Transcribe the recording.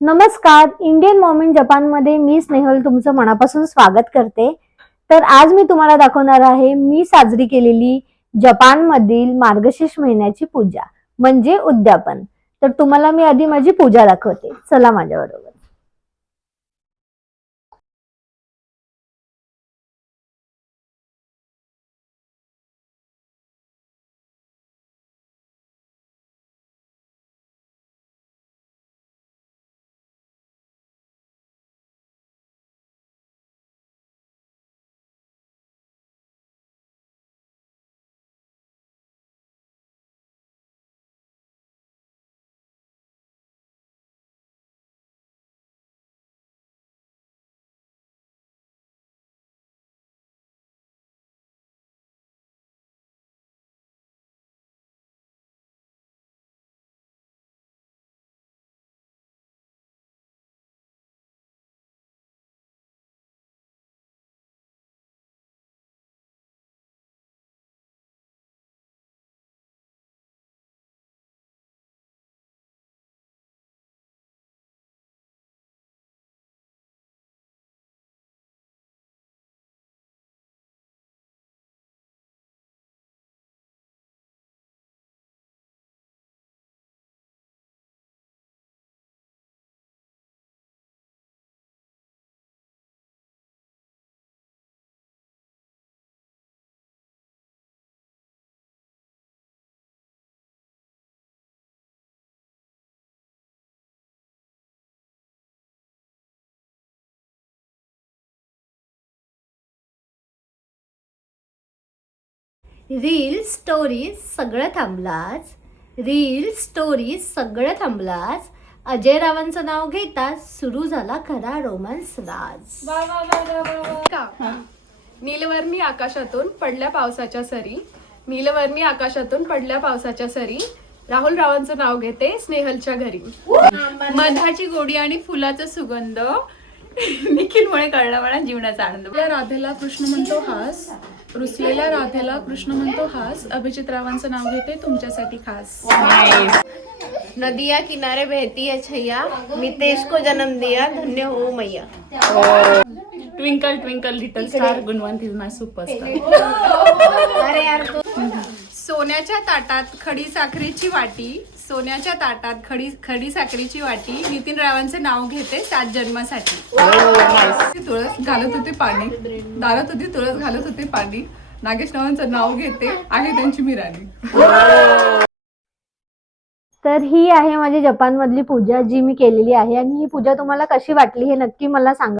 नमस्कार Indian moment जपानमध्ये मी स्नेहल तुमचं मनापासून स्वागत करते. तर आज मी तुम्हाला दाखवणार आहे मी साजरी केलेली जपानमधील मार्गशीर्ष महिन्याची पूजा म्हणजे उद्यापन. तर तुम्हाला मी आधी माझी पूजा दाखवते. चला माझ्या रील स्टोरीज सगळं थांबलाच. रील स्टोरीज सगळं थांबलाच. अजय रावांचं नाव घेताच सुरू झाला खरा रोमांस राज. वा वा वा वा वा वा. का? नीलवर्णी आकाशातून पडल्या पावसाच्या सरी. नीलवर्णी आकाशातून पडल्या पावसाच्या सरी. राहुल रावांचं नाव घेते स्नेहलच्या घरी. मधाची गोडी आणि फुलाचा सुगंध. निखिलमुळे कळला मला जीवनाचा आनंद. राधेला कृष्ण म्हणतो हास. रुसलेल्या राधेला कृष्ण म्हणतो हास. अभिजित रावांचं नाव घेते तुमच्यासाठी खास. नदिया किनारे बहती है छैया मितेश को जन्म दिया धन्य हो मैया. Twinkle twinkle little star Gunwant is my superstar अरे यार तो. सोन्याच्या ताटात खडी साखरेची वाटी सोन्याच्या ताटात खडी खडी साखरेची वाटी. नितीन रावांचे नाव घेते सात जन्मासाठी. तुळस घालत होते पाणी. दारात होती तुळस घालत होते पाणी. नागेश रावांचं नाव घेते आहे त्यांची मिराणी तर ही आहे माझी जपानमधली पूजा जी मी केलेली आहे. आणि ही पूजा तुम्हाला कशी वाटली हे नक्की मला सांगा.